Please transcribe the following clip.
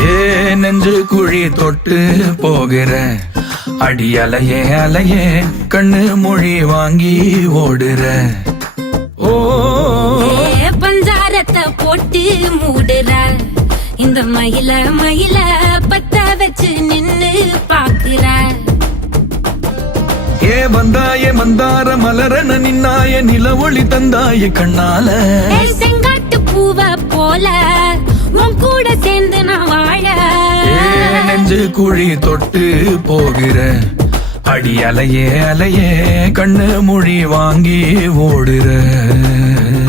ஏ நெஞ்சு குழி தொட்டு போகிற அடி அலையே அலையே கண்ணு மொழி வாங்கி ஓடுற. ஓ பஞ்சாரத்தை போட்டு மூடுற இந்த மயில மயில பத்த வச்சு நின்னு பாக்குற. ஏ வந்தாய மந்தார மலரன நின்னாய நில ஒளி தந்தாய கண்ணால. செங்காட்டு பூவ போல உன் கூட சேர்ந்து நான் வாழ. நெஞ்சு குழி தொட்டு போகிற அடி அலையே அலையே கண்ணு மொழி வாங்கி ஓடுற.